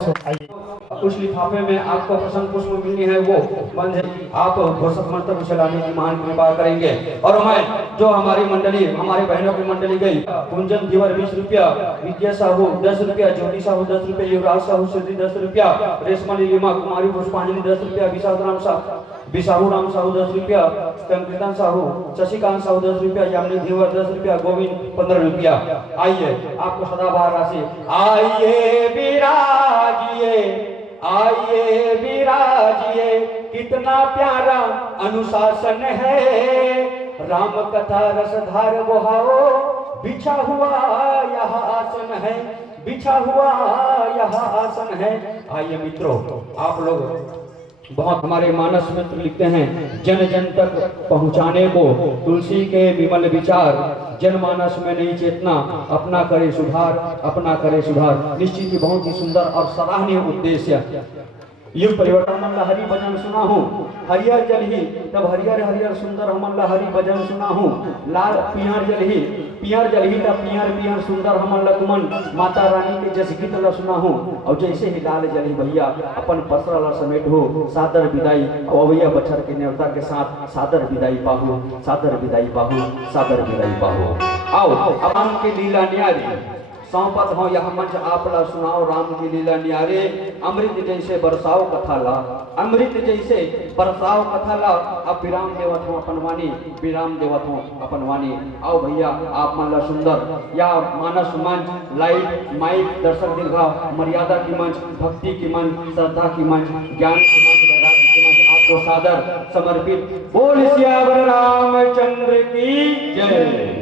उस लिफाफे में आपको प्रसन्न पुष्प मिलनी है, वो मंज आप घोषक मंत्र चलाने की महान कृपा करेंगे। और मैं जो हमारी मंडली, हमारे बहनों की मंडली गई, कुंजन दीवर 20 रुपया, विद्या साहू 10 रुपया, ज्योति साहू 10 रुपया, युवराज साहू सिद्धि 10 रुपया, रेशमा लीलिमा कुमारी पुष्पांजलि 10 रुपया, विशाहू राम साहू 10 रुपया, कंकीर्तन साहू, शशिकांत साहू 10 रुपया, यामिनी धीवर 10 रुपया, गोविंद 15 रुपया। आइए आपको सदाबहार राशि, आइए विराजिए, आइए विराजिए, कितना प्यारा अनुशासन है, राम कथा रसधार बहाओ, बिछा हुआ यह आसन है, बिछा हुआ यह आसन है। आइए मित्रों, आप लोग बहुत हमारे मानस मित्र लिखते हैं, जन जन तक पहुंचाने को तुलसी के विमल विचार, जनमानस में नहीं चेतना, अपना करे सुधार, अपना करे सुधार। निश्चित ही बहुत ही सुंदर और सराहनीय उद्देश्य। युग परिवर्तन मन हरि भजन सुना हूँ, हरियर जल ही तब हरियर हरियर सुंदर हमन ला हरि भजन सुना हूँ, लाल पियर जल ही तब पियर पियर सुंदर हमन ला तुमन माता रानी के जस गीत ला सुना हूँ। और जैसे ही लाल जल ही भैया अपन पसरा ला समेट हो, सादर विदाई अवैया बछर के न्योता के साथ सादर विदाई पाहू, सादर विदाई पाहू, सादर विदाई पाहू। आओ अब की लीला न्यारी सौंपत हो यह मंच आपला सुनाओ, राम की लीला न्यारे, अमृत जैसे बरसाओ कथा ला, अमृत जैसे बरसाओ कथा ला। अब विराम देवत हो अपन वाणी, विराम देवत हो अपन वाणी। आओ भैया आप मन ला सुंदर या मानस मंच, लाइट माइक, दर्शक दीर्घा, मर्यादा की मंच, भक्ति की मंच, श्रद्धा की मंच, ज्ञान की मंच, वैराग्य की मंच आपको सादर समर्पित। बोल सियावर रामचंद्र की जय।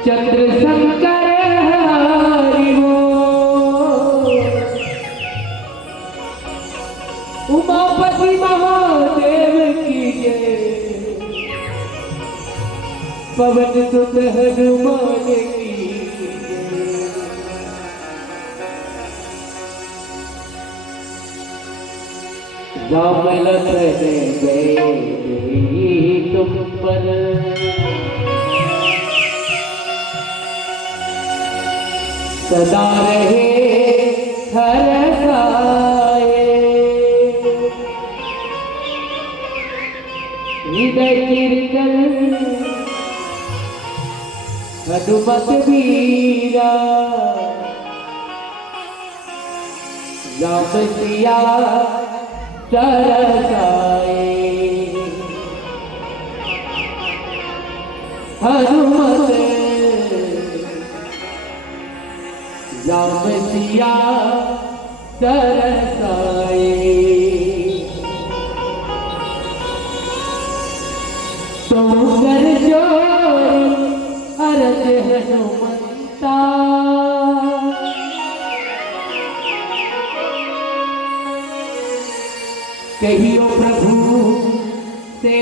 चंद्र शंकर हरि हो, उमापति महादेव की जय, पवन सुत हनुमान की जय। राम लखन जय तुम पर सदा रहे हर साए, हृदय कीर्तन हनुमत वीरा, राम सिया सरसाए, हनुमत राम सिया सरसाए। तो कर जोरी अरज हनुमंता, कहियो प्रभु से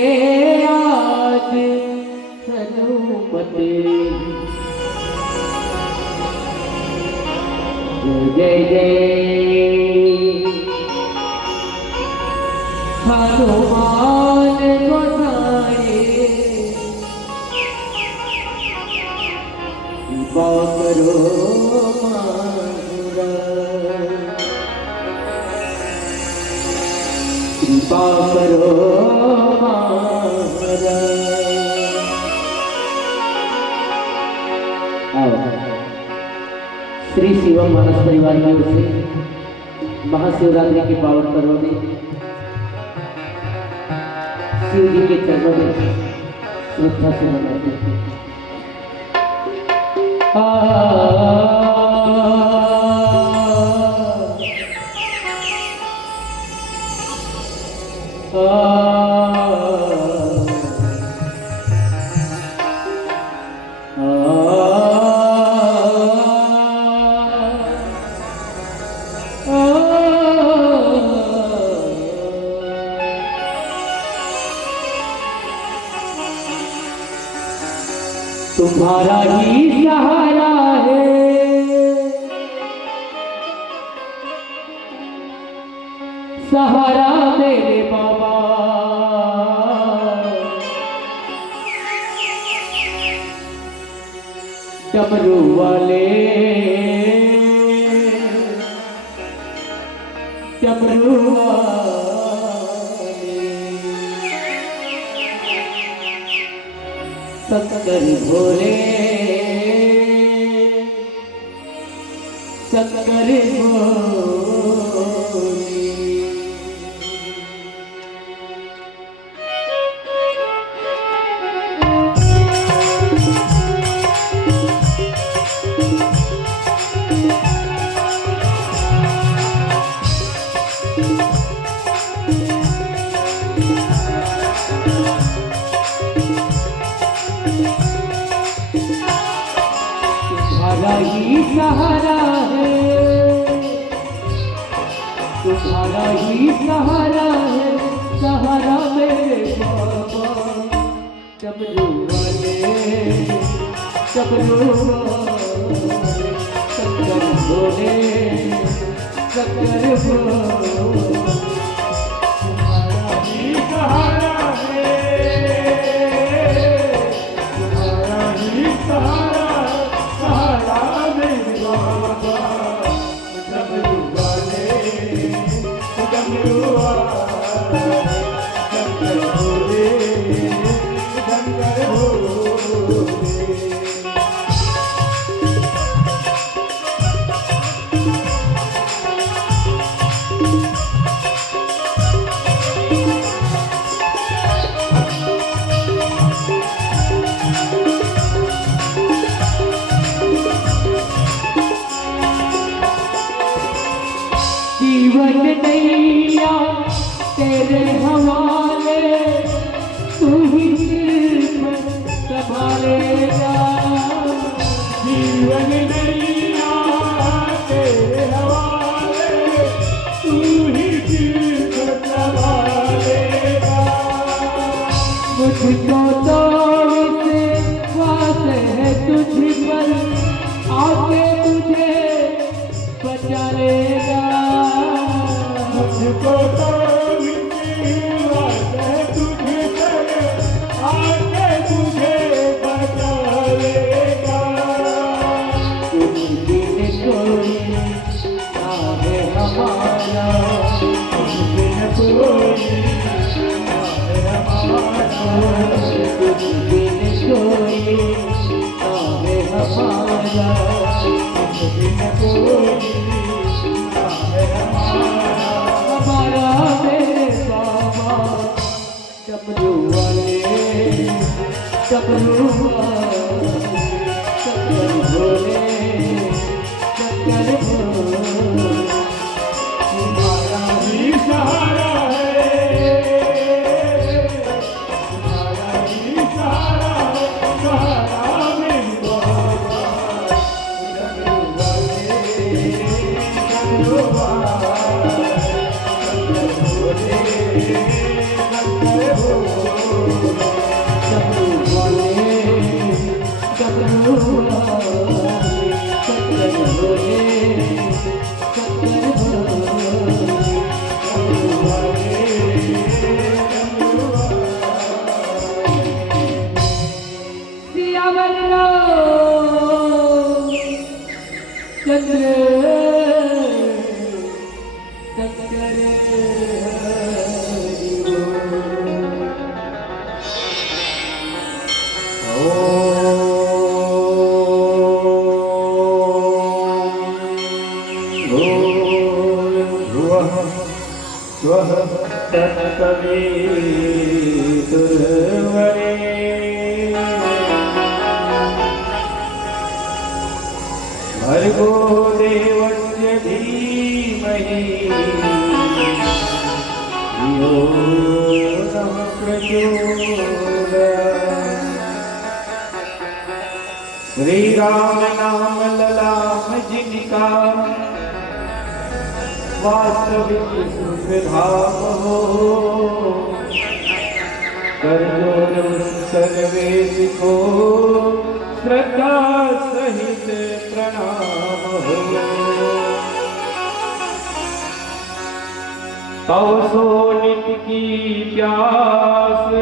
आज हनुमत, जय जय हनुमान गोसाई, कृपा करो माधुरा, कृपा करो माधुरा। श्री शिवम मानस परिवार की ओर से महाशिवरात्रि के पावन पर्व में शिव जी के चरणों में श्रद्धा से मनाते हैं। तुम्हारा ही सहारा है, सहारा मेरे बाबा, डमरू वाले डमरू शंकर भोले, शंकर भोले। तुम्हारा ही सहारा है, तुम्हारा ही सहारा है, सहारा मेरे बाबा, डमरू वाले डमरू वाले, शंकर भोले शंकर भोले। तुम्हारा ही सहारा है, तुम्हारा ही सहारा, जीवन नैया तेरे हवाले, तू ही सिर्फ संभालेगा। जीवन नैया तेरे हवाले, तू ही सिर्फ संभालेगा। मुझको तो विश्वास है तुझ पर, आके तुझे बचा लेगा। मुझको तो विश्वास है तुझ पर, भर्गो देवस्य धीमहि धियो नः प्रचोदयात्। श्री राम नाम ललाम जिनका वास्तविक सुख धाम हो। कर जोर सर्वेश को श्रद्धा सहित प्रणाम हो। तव सो नित की प्यास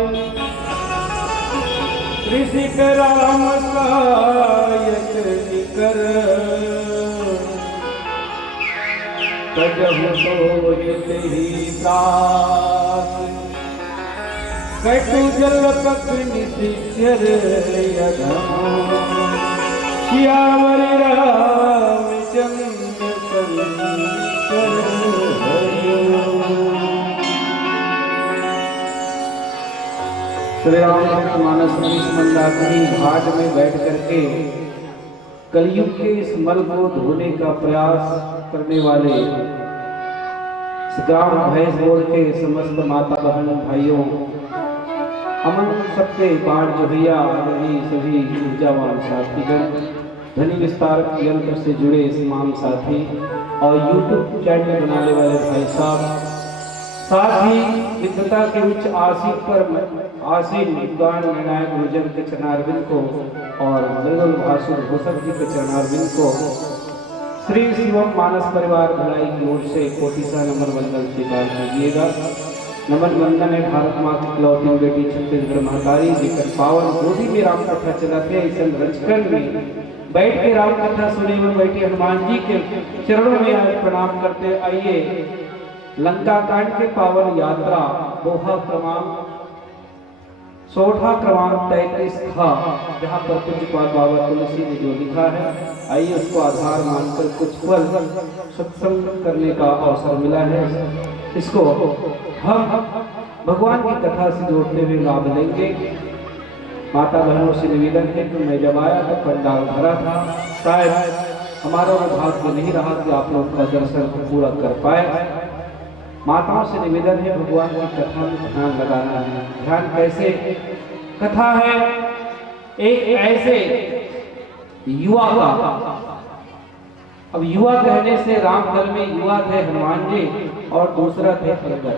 ऋषिक राम सायक निकर। कजहु सोयत ही दास कटु जल पक निशिचर यधम। श्यामर रामचंद्र कंचन श्री रामचरित मानस में इस मंदाकिनी घाट में बैठ करके कलयुग के इस मल को धोने का प्रयास करने वाले गांव भैंस बोल के समस्त माता बहन भाइयों अमन सबके बाढ़ जो भैया सभी ऊर्जावान साथीगण धनी विस्तारक यंत्र से जुड़े तमाम साथी और यूट्यूब चैनल बनाने वाले भाई साहब, साथ ही विद्वता के उच्च आसीन पर आसीन विद्वान विनायक गुरुजन के चरणारविंद को और मंगल भाषण घोषक जी के चरणारविंद को श्री शिवम मानस परिवार भलाई की ओर से कोटिसा नमन वंदन स्वीकार कीजिएगा। नमन वंदन है भारत माँ की इकलौती बेटी छत्तीसगढ़ महतारी जिकर पावन गोदी में राम कथा चलाते ऐसे रचकन में बैठ के राम कथा सुने हुए बैठे हनुमान जी के चरणों में आज प्रणाम करते। आइए लंका कांड के पावन यात्रा दोहा क्रमांक 33 था, जहाँ पर पूज्यपाद बाबा तुलसी ने जो लिखा है, आइए उसको आधार मानकर कुछ पल सत्संग करने का अवसर मिला है। इसको हम भगवान की कथा से जोड़ते हुए लाभ लेंगे। माता बहनों से निवेदन है कि मैं जब आया तो पंडाल भरा था, शायद हमारा भाग्य नहीं रहा कि आप लोग का दर्शन पूरा कर पाए। माताओं से निवेदन है भगवान की कथा में ध्यान लगाना है। ध्यान कैसे? कथा है एक ऐसे युवा का। अब युवा कहने से राम दल में युवा थे हनुमान जी और दूसरा थे अंगद।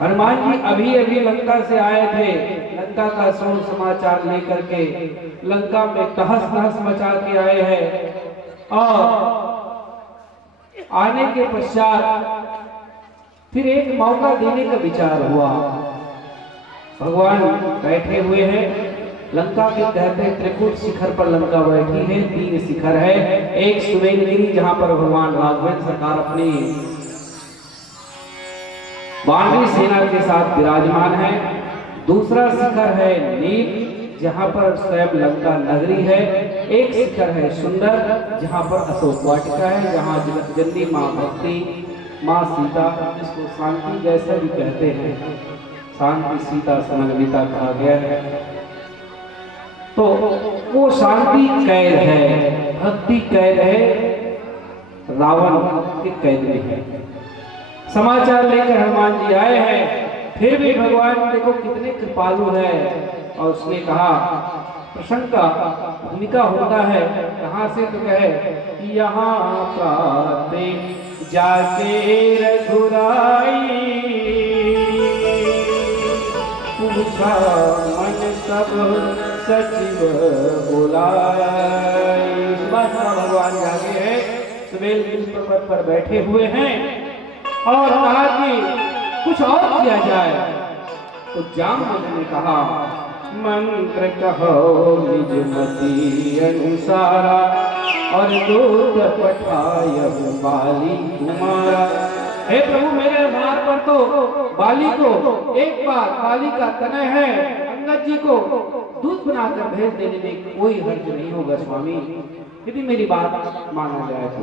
हनुमान जी अभी अभी लंका से आए थे, लंका का शोर समाचार लेकर के लंका में तहस नहस मचा के आए हैं। और आने के पश्चात फिर एक मौका देने का विचार हुआ। भगवान बैठे हुए हैं लंका के कहते त्रिकुट शिखर पर लंका बैठी है। 3 शिखर है, एक सुमेरगिरी जहां पर भगवान राघवेंद्र सरकार अपनी वानरी सेना के साथ विराजमान है। दूसरा शिखर है नील जहां पर स्वयं लंका नगरी है। एक शिखर है सुंदर जहां पर अशोक वाटिका है, जहां जगतजननी मां भक्ति मां सीता, जिसको शांति जैसा भी कहते हैं, शांति सीता समन्विता कहा गया है। तो वो शांति कैद है, भक्ति कैद है, रावण के कैद में है। समाचार लेकर हनुमान जी आए हैं, फिर भी भगवान देखो कितने कृपालु है। और उसने कहा प्रसंग का भूमिका होता है, कहाँ से तो कहे कि यहाँ प्राते जाके रघुराई पूछा मन सब सचिव बुलाए। भगवान जागे हैं, सुबेल पर्वत पर बैठे हुए हैं और कहा कि कुछ और किया जाए। तो जामवंत ने कहा मंत्र कहो निज मति अनुसारा और दूत पठाय बाली कुमारा। हे प्रभु मेरे आधार पर तो बाली को एक बार बाली का तनय है अंगद जी को दूत बनाकर भेज देने में कोई हर्ज नहीं होगा स्वामी, यदि मेरी बात माना जाए तो।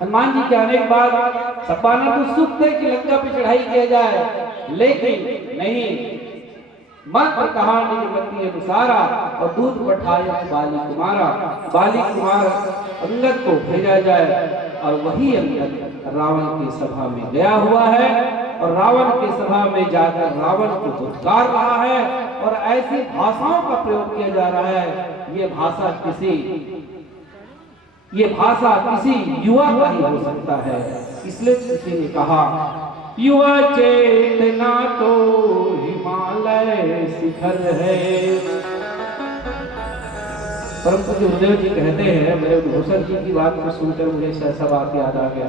हनुमान जी के अनेक बार सपाना को सुख थे कि लंका पे चढ़ाई किया जाए, लेकिन नहीं, मंत्र कहा निज मति अनुसारा और दूत पठाया बाली कुमारा। बाली कुमार अंगद को भेजा जाए और वही अंगद रावण की सभा में गया हुआ है और रावण की सभा में जाकर रावण को धुतकार रहा है और ऐसी भाषाओं का प्रयोग किया जा रहा है। ये भाषा किसी युवा का ही हो सकता है। इसलिए किसी ने कहा युवा चेतना तो हिमालय शिखर है। परम पूज्य गुरुदेव जी कहते हैं, मेरे भूषण जी की बात को सुनकर मुझे ऐसा बात याद आ गया,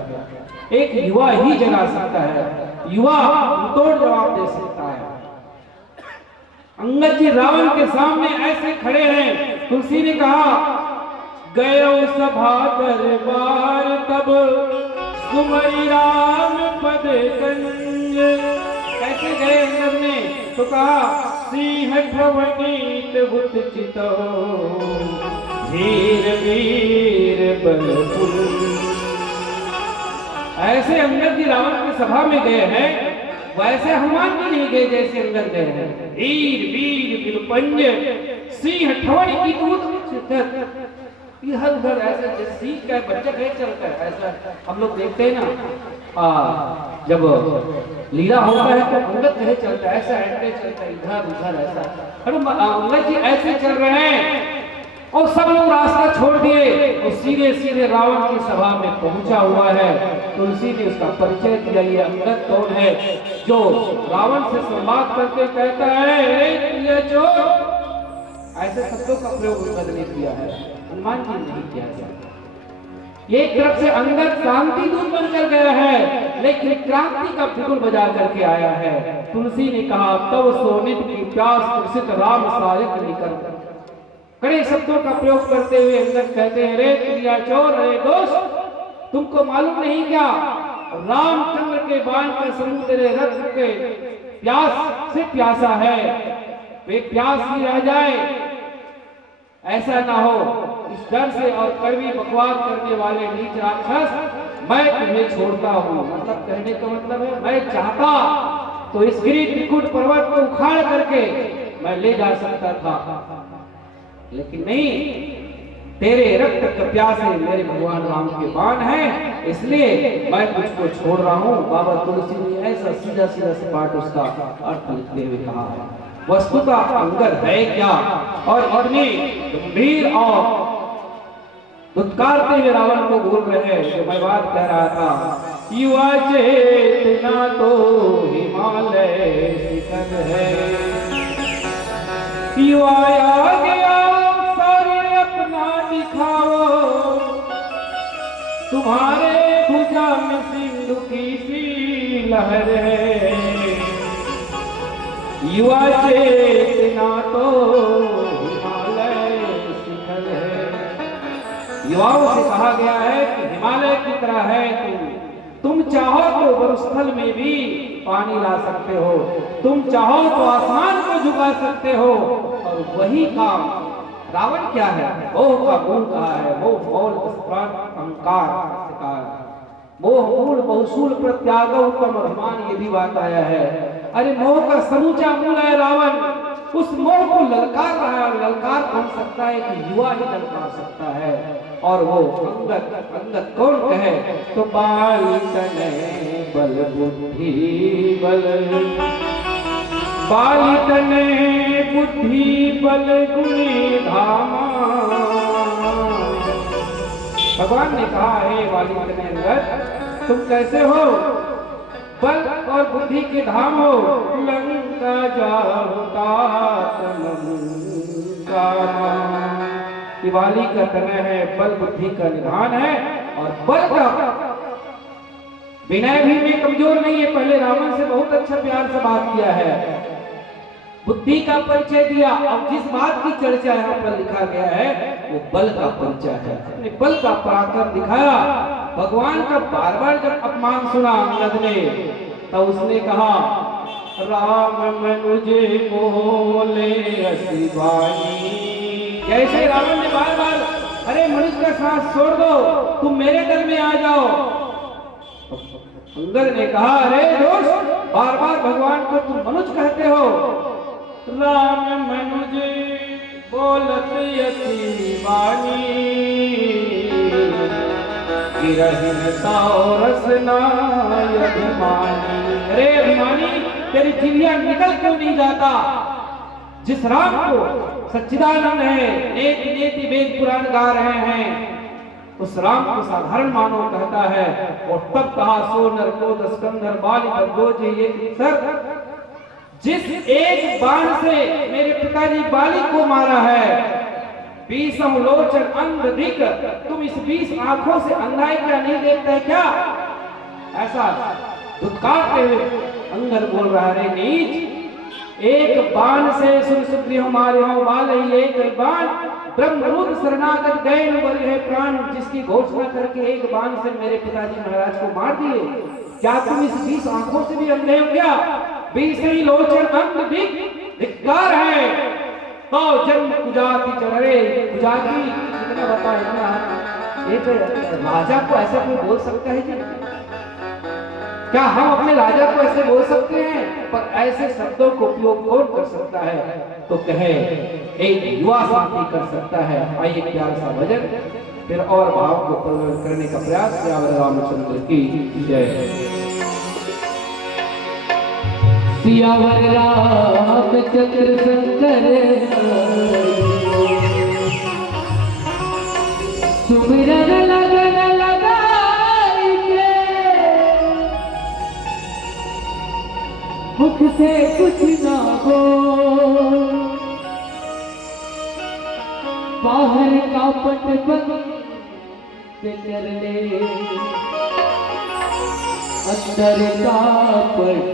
एक युवा ही जगा सकता है, युवा तोड़ जवाब दे सकता है। अंगद जी रावण के सामने ऐसे खड़े हैं, तुलसी ने कहा गयो सभा दरबार तब सुमरि राम पद गंज। कैसे गए अंगद ने? तो कहा सिंह ठवनीत हुत चितो धीर वीर बलपुर। ऐसे अंगद जी रावण की सभा में गए हैं, वैसे हनुमान जी नहीं गए जैसे अंगद गए हैं। वीर वीर बिलपंज सिंह ठवनी की दूत हर घर ऐसे जैसे सीख का बच्चा कहीं चलता है, ऐसा हम लोग देखते हैं ना, जब लीला होता है तो अंगद कहीं चलता है, ऐसा ऐसे चलता है इधर उधर ऐसा। अंगद जी ऐसे चल रहे हैं और सब लोग रास्ता छोड़ दिए और सीधे सीधे रावण की सभा में पहुंचा हुआ है। तुलसी ने उसका परिचय दिया, ये अंगद कौन है जो रावण से संवाद करके कहता है ये जो ऐसे शब्दों का प्रयोग अंगद ने किया है, हनुमान जी नहीं किया गया। एक तरफ से अंगद शांति दूत बनकर गया है, लेकिन क्रांति का बिगुल बजा करके आया है। तुलसी ने कहा तब सोनित की प्यास तुलसित राम सायक निकर। कड़े शब्दों का प्रयोग करते हुए अंगद कहते हैं रे क्रिया चोर, रे दोस्त, तुमको मालूम नहीं क्या रामचंद्र के बाण का समूह तेरे रक्त के प्यास से प्यासा है, वे प्यास ही रह जाए, ऐसा ना हो। इस डर से और कड़वी बकवास करने वाले नीच राक्षस मैं तुम्हें छोड़ता हूँ। मतलब कहने का मतलब है मैं चाहता तो इस गिरी त्रिकुट पर्वत को उखाड़ करके मैं ले जा सकता था, लेकिन नहीं, तेरे रक्त का प्यासे मेरे भगवान राम के बाण हैं, इसलिए मैं तुझको छोड़ रहा हूँ। बाबा तुलसी ने ऐसा सीधा सीधा सपाट उसका अर्थ लिखते हुए कहा है। वस्तुतः अंगद है क्या और इतनी गंभीर और दुत्कारते हुए रावण को बोल रहे हैं जो मैं बात कह रहा था, युवा चेतना तो हिमालय शिखर है। युवा आ गया सारे अपना दिखाओ, तुम्हारे भुजा में सिंधु की सी लहर है। युवा चेतना तो हिमालय शिखर है। युवाओं से कहा गया है कि हिमालय की तरह है तुम चाहो तो वरुस्थल में भी पानी ला सकते हो, तुम चाहो तो आसमान को झुका सकते हो। और वही काम रावण क्या है, मोह का मूल कहा है, वो मौल अहंकार, मोह मूल बहुशूल प्रत्याग उत्तम अभिमान, ये भी बात आया है। अरे मोह का समूचा मूल है रावण, उस मोह को ललकार रहा है। और ललकार कौन सकता है कि युवा ही ललकार सकता है। और वो अंगद कौन कहे तो बाल तने बल बुद्धि बल, बाल तने बुद्धि बल गुणी धामा। भगवान ने कहा है वाली तने अंगद तुम कैसे हो, बल और बुद्धि के धाम हो। लंका जाता वाली का तनय है, बल बुद्धि का निधान है। और बल का विनय भी में कमजोर नहीं है। पहले रावण से बहुत अच्छा प्यार से बात किया है, बुद्धि का परिचय दिया। अब जिस बात की चर्चा यहाँ पर लिखा गया है वो बल का परिचय है। अपने बल का पराक्रम दिखाया। भगवान का बार बार जब अपमान सुना अंगद ने तब उसने कहा राम मनुजे बोले असी भाई। जैसे रावण ने बार बार अरे मनुष्य का सांस छोड़ दो, तुम मेरे दल में आ जाओ। अंगद ने कहा अरे दोस्त, बार बार भगवान को तुम मनुष्य कहते हो। राम मनुज बोलत यति वाणी, गिरहिन ताओ रसना अभिमानी। अरे अभिमानी, तेरी जिह्वा निकल क्यों नहीं जाता? जिस राम को सच्चिदानंद है, नेति नेति वेद पुराण गा रहे हैं, उस राम को साधारण मानव कहता है। और तब कहा सो नर को दस्कंधर बाली बदोजे ये सर, जिस एक बाण से मेरे पिताजी बाली को मारा है, 20 लोचन अंध दिख, तुम इस 20 आंखों से अंधाई क्या नहीं देखते क्या? ऐसा धुतकारते हुए अंगद बोल रहा है नीच, एक बाण से सुन सुग्रीव मारे हो बाल ही एक बाण, ब्रह्मरूप शरणागत गए बलि है प्राण। जिसकी घोषणा करके एक बाण से मेरे पिताजी महाराज को मार दिए, क्या तुम इस 20 आंखों से भी अंधे हो क्या? 20 ही लोचन अंध धिक्कार है। तो जन्म कुजाति चढ़े, कुजाति कितना बताए इतना। एक राजा को ऐसा कोई बोल सकता है क्या? क्या हम अपने राजा को ऐसे बोल सकते हैं? पर ऐसे शब्दों को उपयोग कौन कर सकता है? तो कहे एक युवा शांति कर सकता है। आइए प्यार सा भजन, फिर और भाव को प्रकट करने का प्रयास। श्री रामचंद्र की जय। सियावर रामचंद्र शंकर सुमिरन लगन लगाई के, मुख से कुछ ना हो, बाहर का पट बंद कर ले, अंदर का पट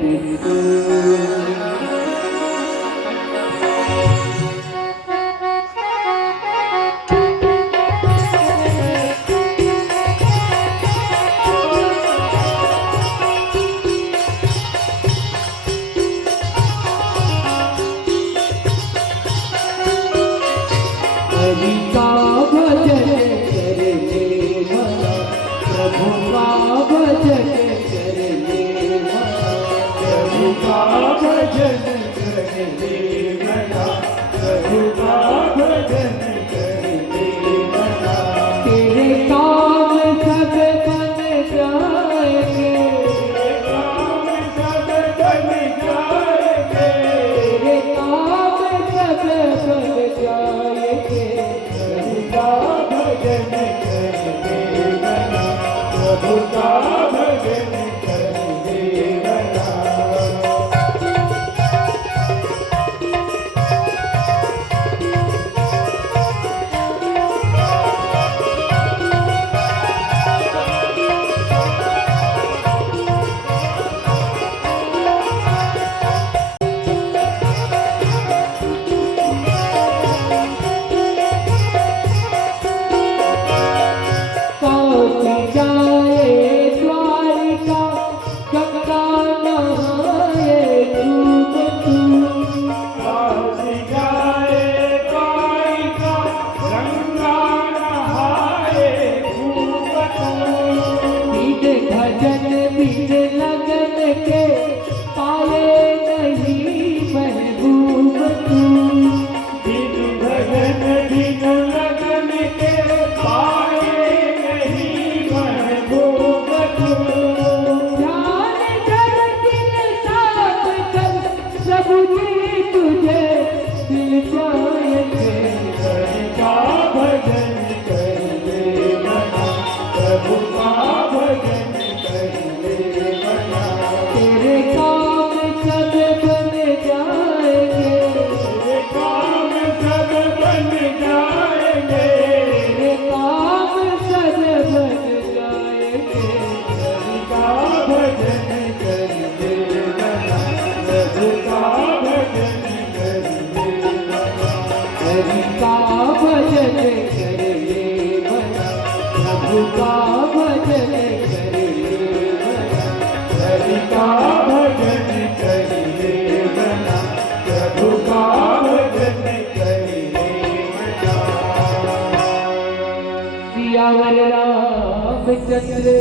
चक्र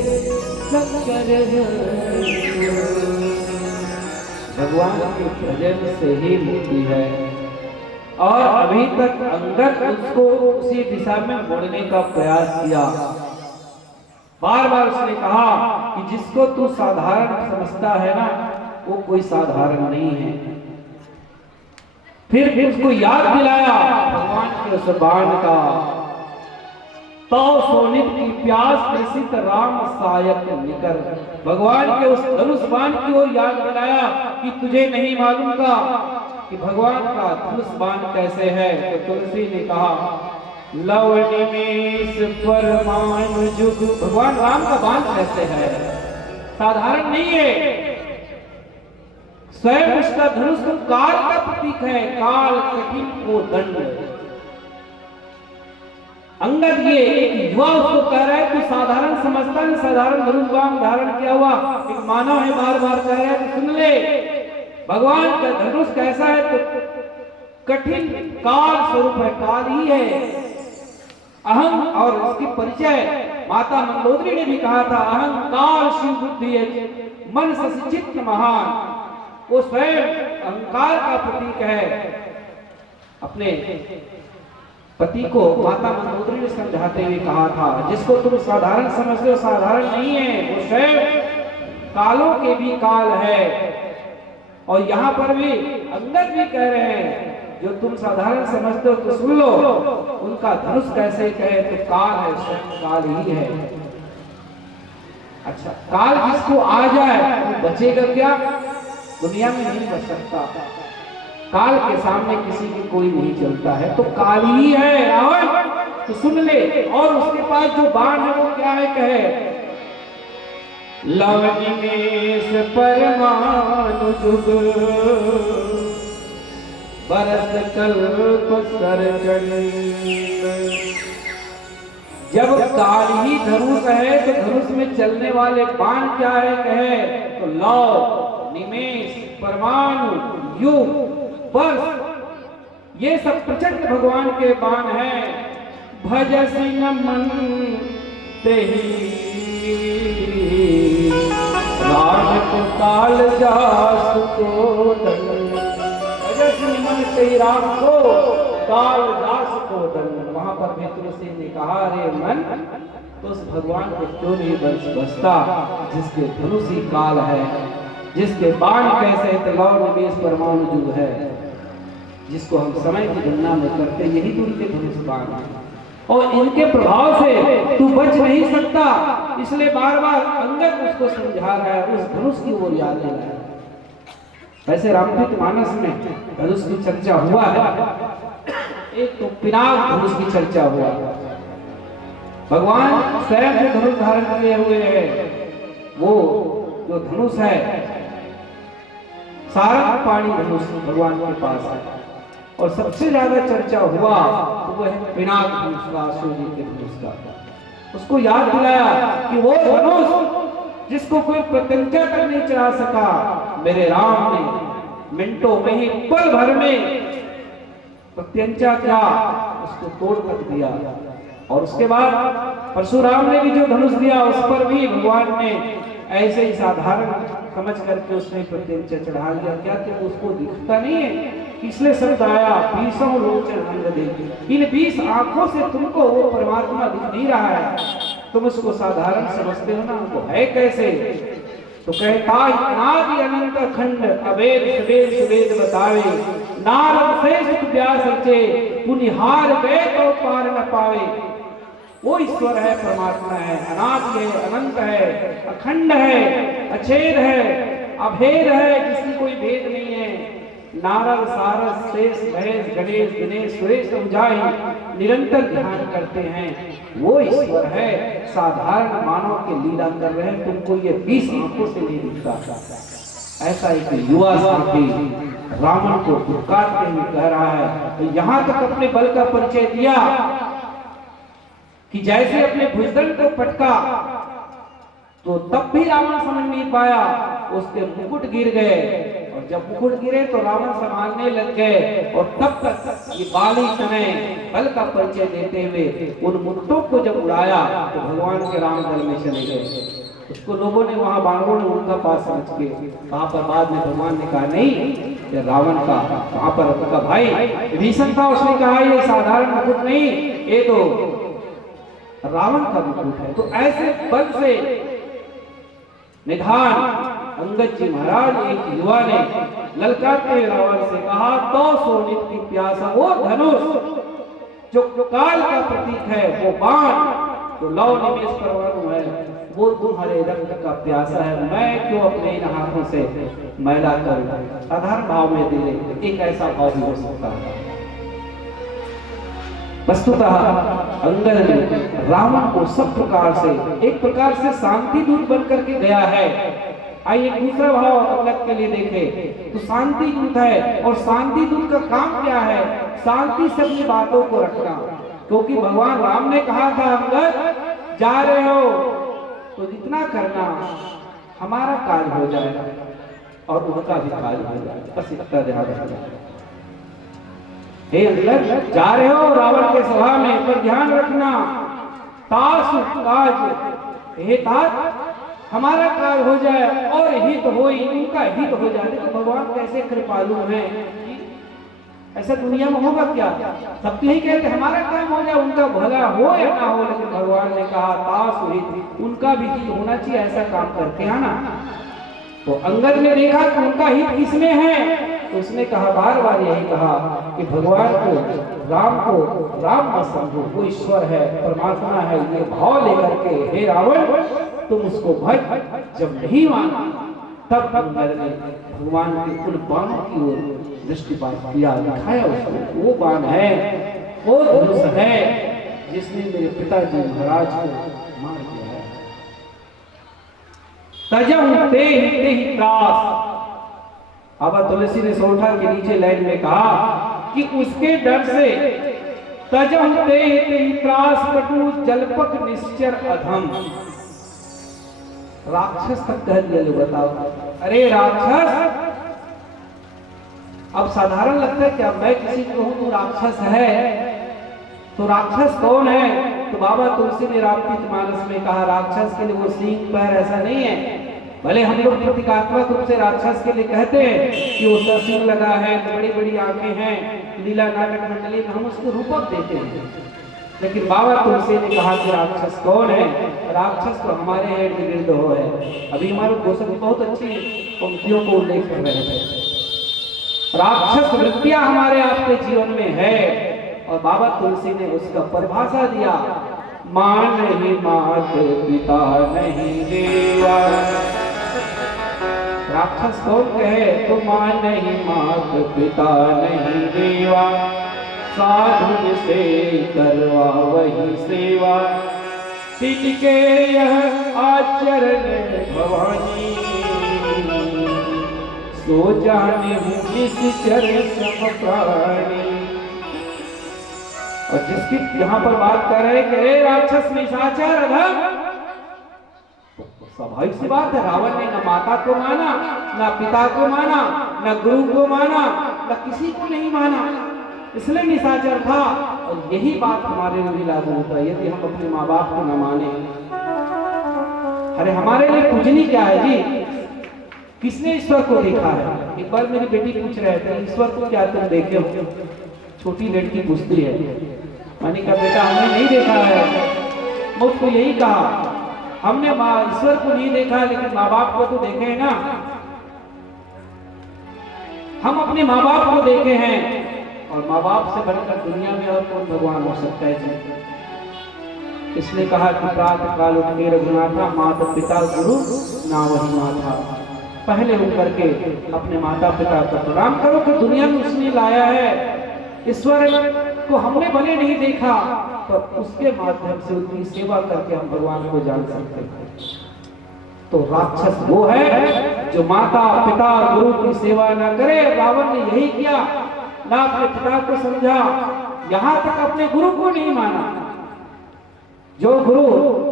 शंकर भगवान के भजन से ही मुक्ति है। और अभी तक अंगद उसको उसी दिशा में मोड़ने का प्रयास किया। बार बार उसने कहा कि जिसको तू साधारण समझता है ना, वो कोई साधारण नहीं है। फिर उसको याद दिलाया भगवान के उस बाण का, तो सोनित की प्यास प्रसिद्ध राम सायक निकर। भगवान के उस धनुष बाण की ओर याद दिलाया कि तुझे नहीं मालूम था कि भगवान का धनुष बाण कैसे है। तो तुलसी ने कहा लव निमेष परमाणु जुग, भगवान राम का बाण कैसे है, साधारण नहीं है। स्वयं उसका धनुष काल का प्रतीक है, काल कठिन को दंड। अंगद ये एक युवा उसको कह रहा है, तू साधारण समझता है, साधारण धनुष बाण धारण किया हुआ एक मानव है, बार बार कह रहा है तो सुन ले, भगवान का धनुष कैसा है तो कठिन काल स्वरूप है, काल ही है। अहम और उसकी परिचय माता मंदोदरी ने भी कहा था, अहंकार शिव बुद्धि मन सचित महान। वो स्वयं अहंकार का प्रतीक है। अपने पति को माता मंदोदरी ने समझाते हुए कहा था, जिसको तुम साधारण समझते हो साधारण नहीं है, वो स्वयं कालों के भी काल है। और यहाँ पर भी अंगद भी कह रहे हैं, जो तुम साधारण समझते हो तो सुन लो, उनका धनुष कैसे कहे तो काल है, स्वयं काल ही है। अच्छा, काल जिसको आ जाए वो बचेगा क्या? दुनिया में नहीं बच सकता। काल के सामने किसी की कोई नहीं चलता है, तो काल ही है रावण। तो सुन ले, और उसके पास जो बाण है वो क्या है कहे, लव निमेष परमाणु जुग बरस कल्प सरचंड। जब काल ही धनुष है तो धनुष में चलने वाले बाण क्या है कहे तो लव निमेष परमाणु युग वर्ष, ये सब प्रचंड भगवान के बाण हैं। भजसी न मन तेहि राम को काल जास को दंड। भजसी मन तेहि राम को काल दास को दंड। वहां पर भी तुलसी ने कहा, रे मन तो उस भगवान को क्यों नहीं बसता जिसके धनुष ही काल है, जिसके बाण कैसे लव निमेष परमाणु युग है, जिसको हम समय की गणना में करते, यही तो उनके धनुष बाण है। और इनके प्रभाव से तू बच नहीं सकता, इसलिए बार बार अंगद उसको समझा रहा है, उस धनुष की ओर याद दिला है। वैसे रामचरितमानस में धनुष की चर्चा हुआ है, एक तो पिनाक धनुष की चर्चा हुआ। भगवान स्वयं से धनुष धारण किए हुए हैं, वो जो धनुष है सारंग पाणी धनुष भगवान के पास है। और सबसे ज्यादा चर्चा हुआ तो वो है पिनाक धनुष का, सूर्य के धनुष का। उसको याद दिलाया कि वो धनुष जिसको कोई प्रत्यंचा तक नहीं चढ़ा सका, मेरे राम ने मिनटों में ही पल भर में प्रत्यंचा क्या उसको तोड़ तक दिया। और उसके बाद परशुराम ने भी जो धनुष दिया उस पर भी भगवान ने ऐसे ही साधारण समझ करके उसने प्रत्यंचा चढ़ा दिया। क्या कि उसको दिखता नहीं है, इसलिए शब्द आया 20 लोचन अंग देख। इन 20 आंखों से तुमको वो परमात्मा दिख नहीं रहा है, तुम उसको साधारण समझते हो ना, वो है कैसे? तो कहता अनादि अनंत अखंड अवेद सवेद सुवेद बतावे, नारद से सुख व्यास रचे पुनिहार गए तो पार न पावे। वो ईश्वर है, परमात्मा है, अनादि है, अनंत है, अखंड है, अछेद है, अभेद है, किसी कोई भेद नहीं है। नारद सारद शेष महेश गणेश दिनेश सुरेश समझाई निरंतर ध्यान करते हैं, वो ईश्वर है। साधारण मानव के लीला कर रहे हैं, तुमको ये 20 आंखों से नहीं दिखता। ऐसा एक युवा साथी रावण को पुकारते हुए कह रहा है। तो यहाँ तक अपने बल का परिचय दिया कि जैसे अपने भुजदंड को पटका तो तब भी रावण समझ नहीं पाया, उसके मुकुट गिर गए। और जब मुकुट गिरे तो रावण संभालने लग गए और तब तक ये बाली तनय बल का परिचय देते हुए उन मुकुटों को जब उड़ाया तो भगवान के राम दल में चले गए। उसको लोगों ने वहां बाणों ने उनका पास समझ के वहां पर बाद में भगवान ने कहा नहीं ये रावण का, वहां पर उनका भाई विभीषण था, उसने कहा ये साधारण मुकुट नहीं ये तो रावण का मुकुट है। तो ऐसे बल से निधान अंगद जी महाराज एक युवा ने ललकारते हुए रावण से कहा तो सोनित की प्यासा वो धनुष जो काल का प्रतीक है, वो बाण जो लौ निमेष परमाणु है, वो तुम्हारे रक्त का प्यासा है, मैं क्यों अपने इन हाथों से मैला करूं। साधारण भाव में दिले एक ऐसा भाव भी हो सकता है। वस्तुतः अंगद ने रावण को सब प्रकार से एक प्रकार से शांति दूत बन करके गया है। आइए दूसरा भाव अंगद के लिए देखें तो शांति दूत है, और शांति दूत का काम क्या है? शांति से अपनी बातों को रखना। क्योंकि भगवान राम ने कहा था अंगद जा रहे हो तो जितना करना हमारा कार्य हो जाएगा और उनका भी कार्य हो जाएगा, बस इतना ध्यान रखना। हे अंगद जा रहे हो रावण के सभा में, पर ध्यान रखना तासु काज हे तात हमारा कार्य हो जाए और हित हो, उनका हित हो जाए। तो भगवान कैसे कृपालु हैं, ऐसा दुनिया में होगा क्या? सब यही कहते हमारा काम हो जाए, उनका भला हो या ना हो, लेकिन भगवान ने कहा तासु हित उनका भी हित होना चाहिए, ऐसा काम करते हैं ना। तो अंगद ने देखा कि उनका हित किसमें है, तो उसने कहा बार बार यही कहा कि भगवान को राम मत समझो, वो ईश्वर है, परमात्मा है, ये भाव लेकर के हे रावण तुम उसको भज। जब नहीं माना तब अंगद ने भगवान के उन बाणों की ओर दृष्टिपात किया, दिखाया उसको वो बाण है, वो धनुष है जिसने मेरे पिताजी महाराज को मार दिया है। तजहु ते ही त्रास। अब तुलसी ने सोठा के नीचे लाइन में कहा कि उसके डर से तजहु ते ही त्रास कटु जलपक निश्चर अधम। राक्षस तक कह दिया, लो बताओ, अरे राक्षस। अब साधारण लगता है क्या मैं किसी को कहूं तो राक्षस है, तो राक्षस कौन है? तो बाबा तुलसी ने रामचरितमानस में कहा राक्षस के लिए वो सींग पैर ऐसा नहीं है। भले हम लोग प्रतीकात्मक रूप से राक्षस के लिए कहते हैं कि वो सरसिंग लगा है, बड़ी बड़ी आंखें हैं, लीला नाटक मंडली में हम उसको रूपक देते हैं, लेकिन बाबा तुलसी ने कहा कि राक्षस कौन है? राक्षस तो हमारे इर्द गिर्द हो है। अभी हमारे गोस्वामी बहुत अच्छी पंक्तियों को उल्लेख कर रहे थे। राक्षस वृत्तियां हमारे आपके जीवन में है, और बाबा तुलसी ने उसका परिभाषा दिया, मां नहीं मात पिता नहीं देवा। राक्षस कौन कहे? तो मां नहीं मात पिता नहीं देवा, साधु से करवा वही सेवा, तिनके यह आचरण भवानी, सो जाने हूँ निश्चर सम प्राणी। और जिसकी यहाँ पर बात कर रहे कि राक्षस निशाचर अधम, स्वाभाविक सी बात है, रावण ने न माता को माना, न पिता को माना, न गुरु को माना, न किसी को नहीं माना, इसलिए निशाचर था। और यही बात हमारे लिए लागू होता है यदि हम अपने माँ बाप को न माने। अरे हमारे लिए पूजनी क्या है जी? किसने ईश्वर को देखा है? एक बार मेरी बेटी पूछ रहे थे ईश्वर को क्या तुम देखे हो? छोटी लड़की पूछती है, मैंने कहा बेटा हमने नहीं देखा है। मैं उसको यही कहा हमने ईश्वर को नहीं देखा, लेकिन माँ बाप को तो देखे हैं ना। हम अपने माँ बाप को देखे हैं, और माँ बाप से बढ़कर दुनिया में और कौन भगवान हो सकता है जी? इसलिए कहा कि प्रातः काल उठ के रघुनाथा, माता पिता गुरु ना वही माता। पहले उठ करके अपने माता पिता को प्रणाम करो कि दुनिया में उसने लाया है। ईश्वर को हमने भले नहीं देखा, पर उसके माध्यम से उनकी सेवा करके हम भगवान को जान सकते हैं। तो राक्षस वो है जो माता पिता गुरु की सेवा न करे। रावण ने यही किया, ना अपने पिता को समझा, यहां तक अपने गुरु को नहीं माना। जो गुरु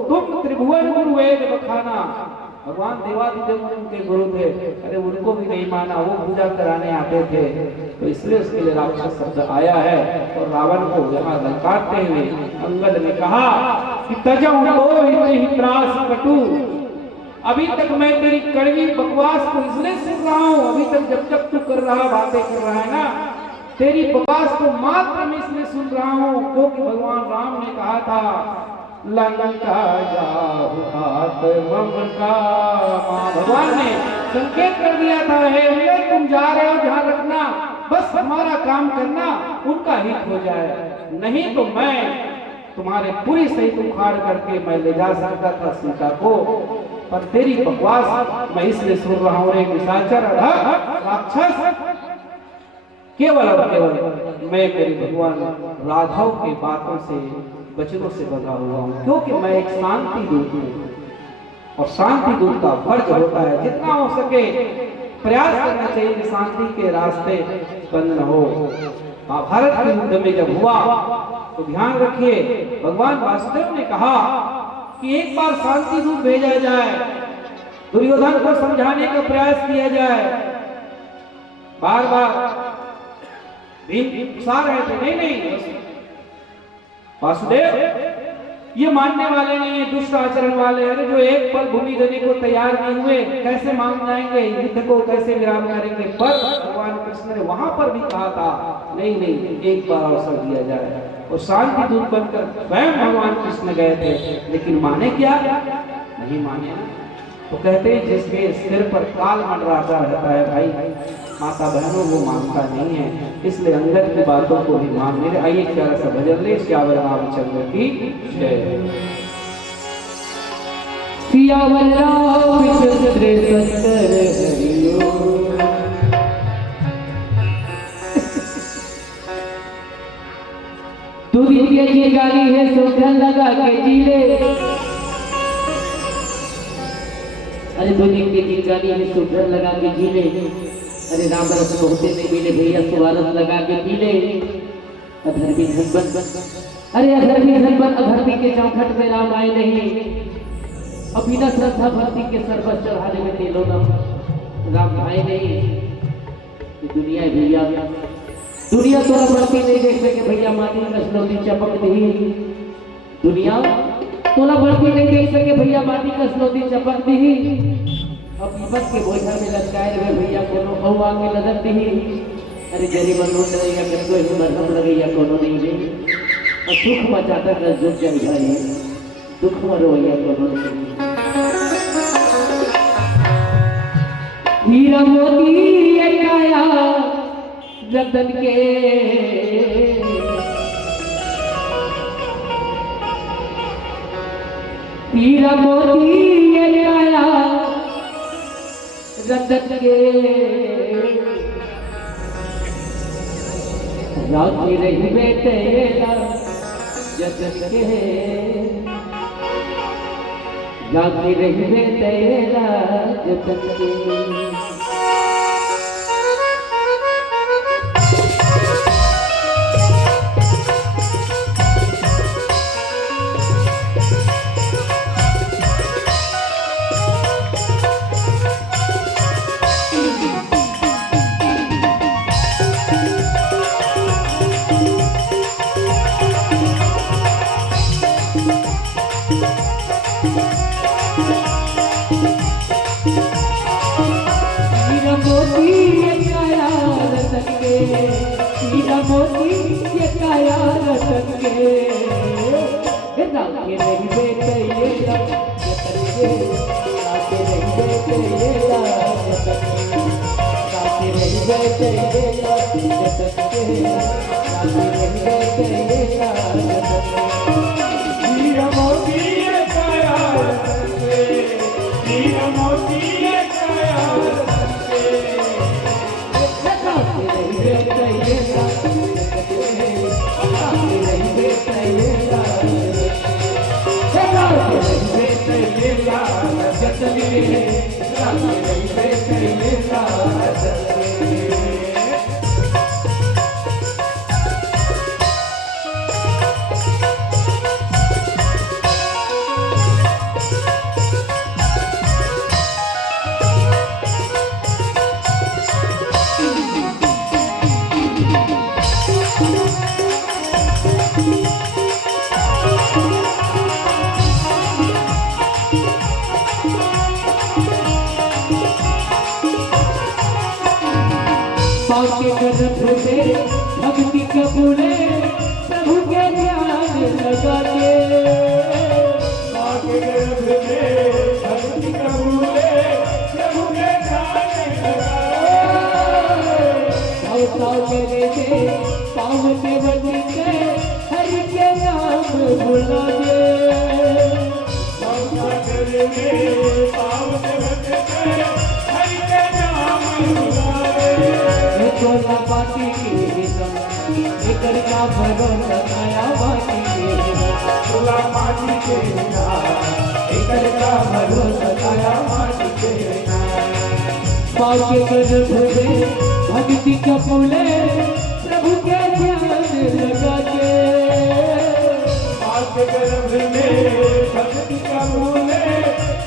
तुम त्रिभुवन गुरु वेद बखाना, भगवान देवादिदेव उनके गुरु थे, अरे उनको भी नहीं माना, वो पूजा कराने आते थे, तो इसलिए उसके लिए राक्षस शब्द आया है। और रावण को यहाँ ललकारते हुए अंगद ने कहा कि तजऊ ही त्रास कटु, अभी तक मैं तेरी कड़वी बकवास को इसलिए सुन रहा हूँ, अभी तक जब जब तू कर रहा बातें कर रहा है ना, तेरी बकवास को मात्र मैं इसलिए सुन रहा हूँ क्योंकि भगवान राम ने कहा था लंका जाहु आत्ममका। भगवान ने संकेत कर दिया था, हे तुम जा रहे हो जहाँ रखना, बस हमारा काम करना, उनका हित हो जाए, नहीं तो मैं तुम्हारे पूरी सहित उखाड़ करके मैं ले जा सकता था सीता को, पर तेरी बकवास मैं इसलिए सुन रहा हूँ रे निशाचर राक्षस, केवल और केवल मैं मेरे भगवान राघव के बातों से वचनों से बंधा हुआ हूँ, क्योंकि मैं एक शांति दूत हूँ और शांति दूत का फर्ज होता है जितना हो सके प्रयास करना चाहिए कि शांति के रास्ते बंद न हो। महाभारत के युद्ध में जब हुआ तो ध्यान रखिए, भगवान वासुदेव ने कहा कि एक बार शांति दूत भेजा जाए, दुर्योधन को समझाने का प्रयास किया जाए। बार बार भीम उकसा रहे थे, नहीं वासुदेव ये मानने वाले नहीं है, दुष्ट आचरण वाले, अरे जो एक पल भूमि देने को तैयार नहीं हुए कैसे मान जाएंगे, युद्ध को कैसे विराम करेंगे। पर भगवान कृष्ण ने वहां पर भी कहा था नहीं एक बार अवसर दिया जाए, और शांति दूत बनकर स्वयं भगवान कृष्ण गए थे, लेकिन माने क्या, नहीं माने ना। तो कहते हैं जिसके सिर पर काल मंडराता रहता है भाई, माता बहनों वो मानता नहीं है, इसलिए अंदर की बातों को भी मानने ले। आइए प्यारा सा भजन ले, श्यावर रामचंद्र की जय। सियावर रामचंद्र सत्तर हरिओ, तू दिव्य की गाली है सोधन लगा के जीले, अरे तू दिव्य की गाली है सोधन लगा के जीले, अरे राम रस होते नहीं मिले भैया सुवारस लगा के पीले, अधर्मी धनबन, अरे अधर्मी धनबन अधर्मी के चौखट में राम आए नहीं, अब बिना श्रद्धा भक्ति के सरबत चढ़ाने में तेलो न राम आए नहीं। ये दुनिया है भैया, दुनिया तोरा बढ़ती नहीं देख सके भैया, माटी कसलौती चपक दी, दुनिया तोरा बढ़ती नहीं देख सके भैया, माटी कसलौती चपक दी, अब विपद के बोझा में लटकाए रहे भैया कोनो हवा के लदक दी, अरे जरी बनो लगेगा किसको ही मरहम लगेगा कोनो नहीं रे, और सुख मचाता कर जुट जाए भाई, दुख मरो भैया कोनो नहीं। हीरा मोती काया रतन के, हीरा मोती काया रतन के, राखी रही बेटेरा जतन के, राखी रही बेटेरा जतन के। कबूले प्रभु के ध्यान लगा के माँ के गर्भ में भक्ति कबूले प्रभु के ध्यान लगा अवतार करे थे पाँव के बची के हरि के नाम भुला दे तोला बाटी के एकर का भरोसा नया बाटी के तोला माटी के एकर का भरोसा नया माटी के पाँव के गर्भ में भक्ति कबूले प्रभु के ध्यान लगा के माँ के गर्भ में भक्ति कबूले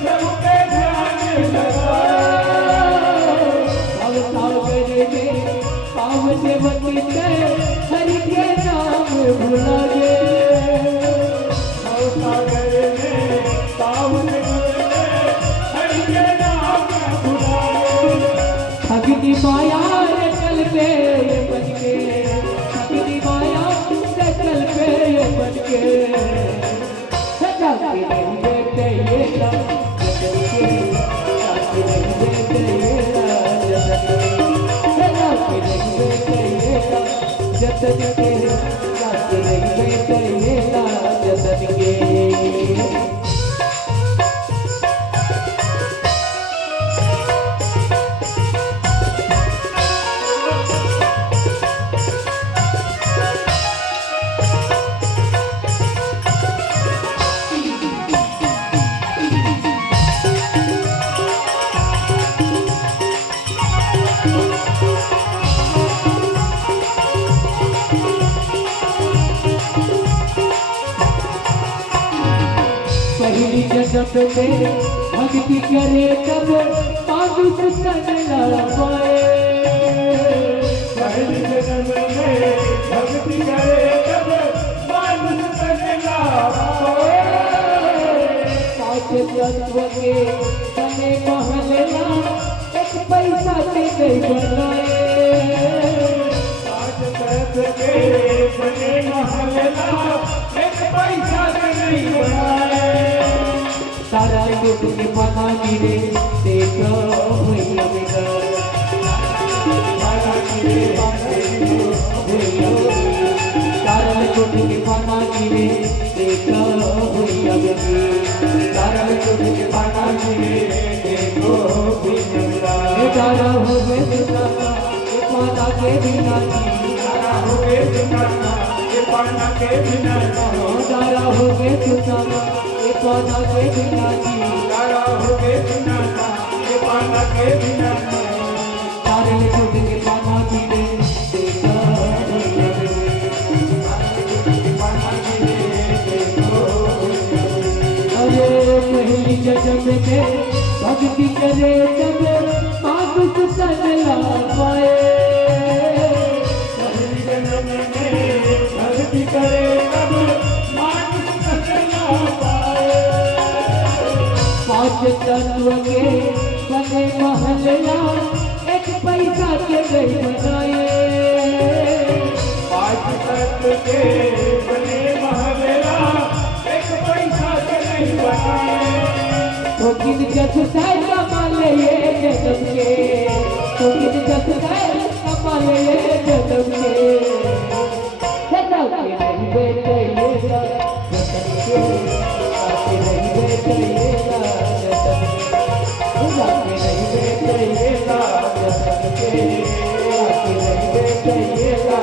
प्रभु के ध्यान लगा अवतार करे थे पाँव से बची के हरि के नाम भुला दे सागर में पावन हरि के नाम भुलाए भक्ति माया रे कल पे बन के भक्ति माया रे कल पे बन के सदा के रहते ये ला जगत के साथ रहते ये ला जगत के सदा के रहते ये ला जगत के साथ रहते ये ला जगत के पहली जन्म में भक्ति करे तब मानुष तन ला पाए पहले जन्म में भक्ति करे तब मानुष तन लाए पाँच तत्व के बने महलना एक पैसा से नहीं बनाए आज तक के बने महलना एक पैसा से नहीं बनाए सारा युग के बना गिरे देखो भैया बेटा सारा युग के बना गिरे देखो भैया बेटा सारा युग के बना गिरे देखो भैया बेटा बेचारा हो गए बेचारा ये पाना के बिना सारा हो गए दुनिया ये पाना के बिना बेचारा हो गए बेचारा ये पाना के बिना सारा हो गए दुनिया ये पाना के बिना सारे युग के बना गिरे देखो भैया बेटा अरे पहली जन्म में भक्ति करे तब मानुष तन ला पाए पहले जन्म में भक्ति करे तब मानुष तन ला पाए पाँच तत्व के बने महलया एक पैसा के नहीं बनाए पाँच तत्व के बने महलेला एक पैसा के नहीं बनाए तो किन जस है कमा ले ये जन्म के तो किन जस है कमा ले ये जन्म के सदा के नहीं बेटे ये ला जन्म के साथ नहीं बेटे ये ला जन्म के सदा के नहीं बेटे ये ला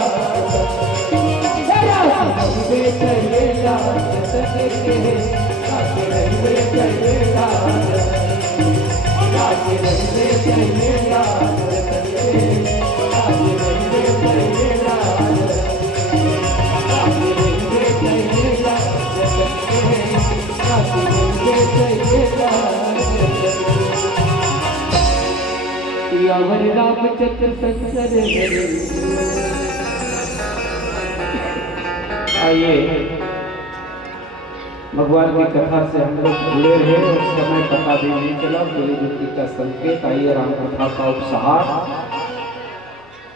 जन्म के साथ नहीं बेटे ये ला सदा नहीं बेटे ये ला जन्म के साथ नहीं बेटे ये ला साथ नहीं बेटे ये ला जन्म के साथ नहीं बेटे ये ला यावर रामचंद्र संसर आइए भगवान की कथा से हम लोग जुड़े हैं उस समय पता भी नहीं चला पूरी युक्ति का संकेत। आइए राम कथा का उपसहार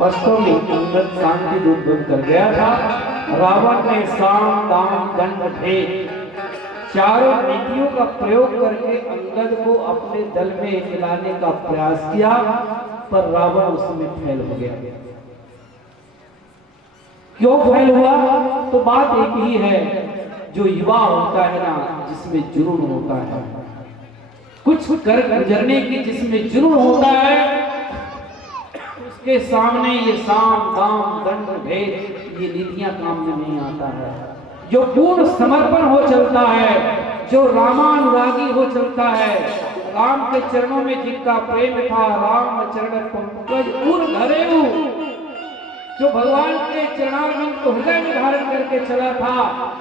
वास्तव में अंगद शांति दूत बनकर गया था। रावण ने साम दाम दंड भेद चारों नीतियों का प्रयोग करके अंगद को अपने दल में मिलाने का प्रयास किया, पर रावण उसमें फेल हो गया। क्यों फेल हुआ? तो बात एक ही है, जो युवा होता है ना, जिसमें जुनून होता है, कुछ कर गुजरने की जिसमें जुनून होता है, उसके सामने ये साम दाम दंड भेद ये नीतियां काम में नहीं आता है। जो पूर्ण समर्पण हो चलता है, जो रामानुरागी हो चलता है, राम के चरणों में जिनका प्रेम था, राम चरण पंकज उर धरेऊ, जो भगवान के चरणारविंद को हृदय में धारण करके चला था,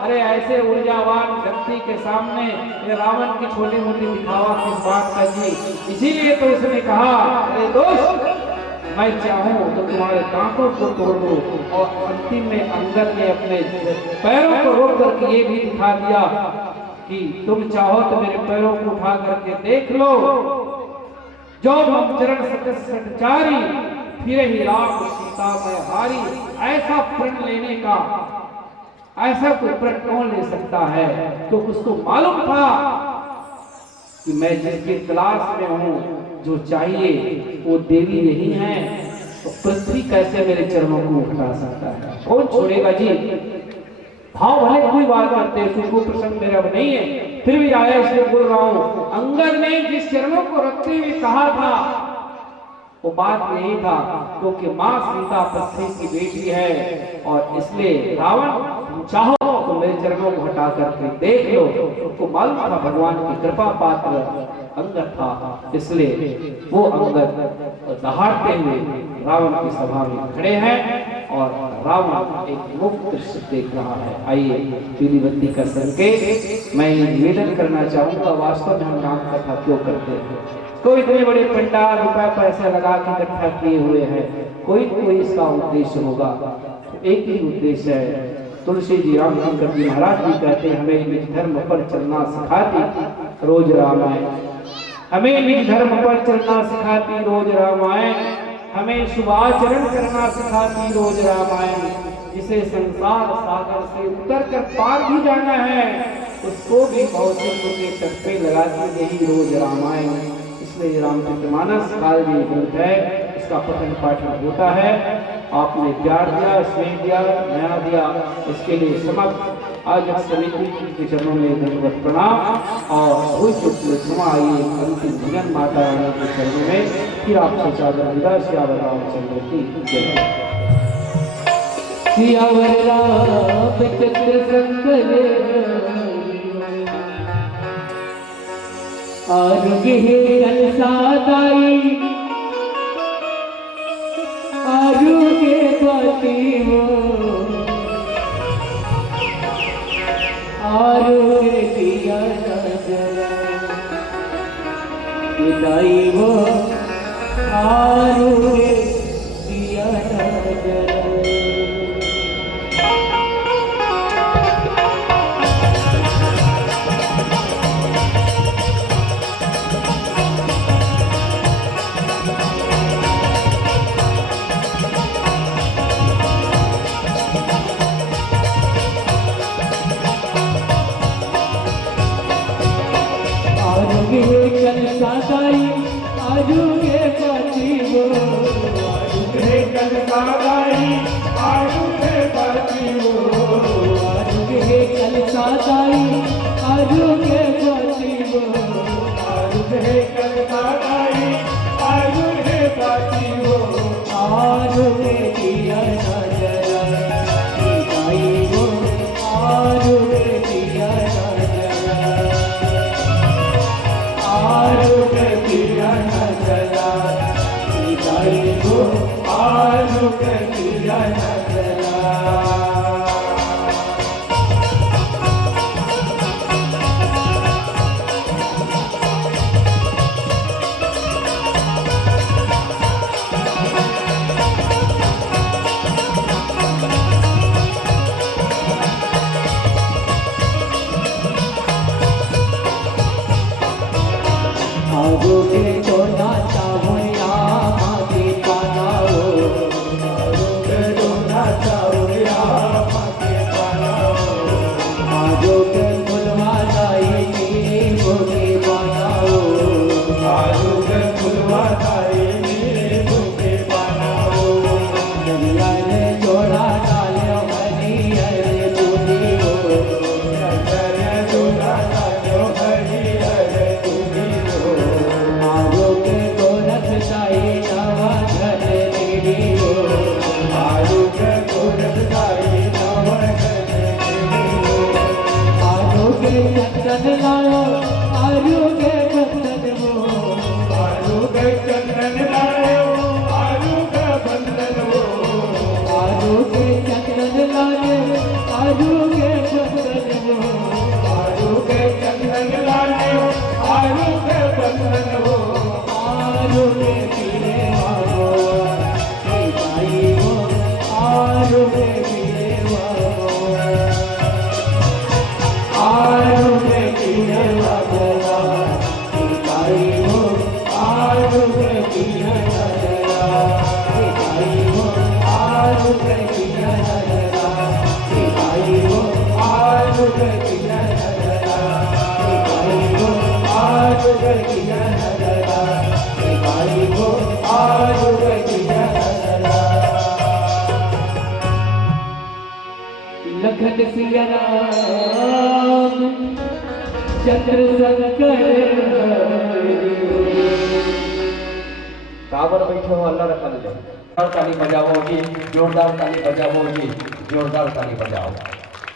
अरे ऐसे ऊर्जावान व्यक्ति के सामने ये रावण की छोटी मोटी दिखावा किस बात का जी। इसीलिए तो उसने कहा, अरे दोस्त, मैं चाहूं तो तुम्हारे दांतों को तोड़ दूं। और अंतिम में अंगद ने अपने पैरों को रोक करके ये भी दिखा दिया कि तुम चाहो तो मेरे पैरों को उठा करके देख लो, जो चरण सचारी फिर ही राम सीता में हारी। ऐसा प्रण लेने का ऐसा कोई प्रण कौन ले सकता है? तो उसको मालूम था कि मैं जिसकी तलाश में हूं, जो चाहिए वो देवी नहीं है, तो पृथ्वी कैसे मेरे चरणों को उठा सकता है? कौन छोड़ेगा जी? भाव भले कोई बात करते हैं, कोई प्रसंग मेरा नहीं है, फिर भी आया इसलिए बोल रहा हूं। अंगद ने जिस चरणों को रखते हुए कहा था, वो बात यही था, क्योंकि माँ सीता पृथ्वी की बेटी है, और इसलिए रावण चाहो तो मेरे चरणों को हटा करके देख लो। उसको मालूम था भगवान की कृपा पात्र अंगद था, इसलिए वो अंगद दहाड़ते हुए रावण की सभा में खड़े हैं, और रावण एक मुक्त दृश्य देख रहा है। आइए पीली बत्ती का संकेत मैं निवेदन करना चाहूंगा, वास्तव में हम राम कथा क्यों करते हैं? कोई इतने बड़े पंडाल रुपए पैसे लगा के इकट्ठा किए हुए हैं, कोई इसका उद्देश्य होगा। एक ही उद्देश्य है। तुलसी जी रामचंद्र जी महाराज भी कहते हैं, हमें निज धर्म पर चलना सिखाती रोज रामायण, हमें निज धर्म पर चलना सिखाती रोज रामायण, हमें शुभाचरण करना सिखाती रोज रामायण। जिसे संसार सागर से उतर कर पार भी जाना है, उसको भी भौतिक के तट पे लगाती यही रोज रामायण। इसलिए रामचरितमानस काव्य ग्रंथ है, इसका पठन पाठन होता है। आपने प्यार दिया, स्नेह दिया, नया दिया, इसके लिए समस्त आज समिति के चरणों में धन्यवाद प्रणाम। और क्षमा आइए अंतिम भजन माता रानी के चरणों में, फिर आपसे चादर विदा। श्यावर रामचंद्र की जय। श्यावर रामचंद्र शंकर आरुगे कलसादाई, आरुगे बाती हो, आरुगे दिया नजरा विदाई हो, आरुगे दिया नजरा। कलसादाई आरुगे बाती हो, आरुगे कलसादाई आरुगे बाती हो, आरुगे कलसादाई आरुगे बाती हो, आरुगे कलसादाई आरुगे बाती हो, आरुगे दिया नजरा विदाई हो, आरुगे दिया नजरा, आरुगे दिया नजरा गया नजरा, भाई को आज गया नजरा। लखन सिया राम चंद्र शंकर काबर बैठे हो अल्लाह रखा दे। जोरदार ताली बजाओ जी, जोरदार ताली बजाओ जी, जोरदार ताली बजाओ।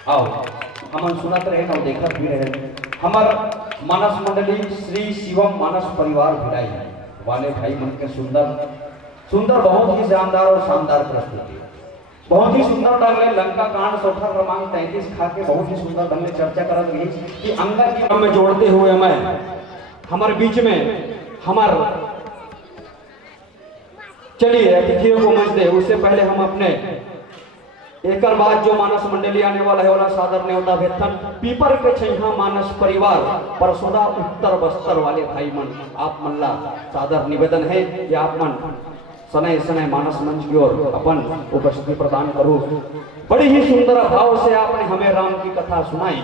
आओ हम सुनत रहे ना देखत भी रहे। हमार मानस मंडली श्री शिवम मानस परिवार भिलाई वाले भाई मन के सुंदर सुंदर बहुत ही शानदार और शानदार प्रस्तुति, बहुत ही सुंदर ढंग में लंका कांड चौथा क्रमांक 33 खा के बहुत ही सुंदर ढंग में चर्चा करत रही कि अंगा की क्रम में जोड़ते हुए मैं हमारे बीच में हमार चलिए अतिथियों को मंच दे। उससे पहले हम अपने एक बाद जो मानस मंडली आने वाला है वाला सादर न्योता वेतन पीपर के छैहा मानस परिवार परसोदा उत्तर बस्तर वाले भाई मन आप मल्ला सादर निवेदन है कि आप मन सनय सनय मानस मंच की ओर अपन उपस्थिति प्रदान करो। बड़ी ही सुंदर भाव से आपने हमें राम की कथा सुनाई,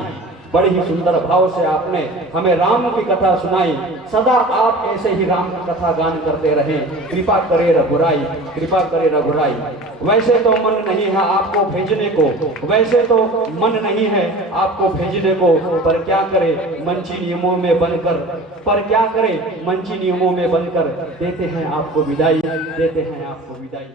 बड़ी ही सुंदर भाव से आपने हमें राम की कथा सुनाई। सदा आप ऐसे ही राम की कथा गान करते रहे। कृपा करे रघुराई, कृपा करे रघुराई। वैसे तो मन नहीं है आपको भेजने को, वैसे तो मन नहीं है आपको भेजने को, पर क्या करे मंची नियमों में बनकर, पर क्या करे मंची नियमों में बनकर देते हैं आपको विदाई, देते हैं आपको विदाई।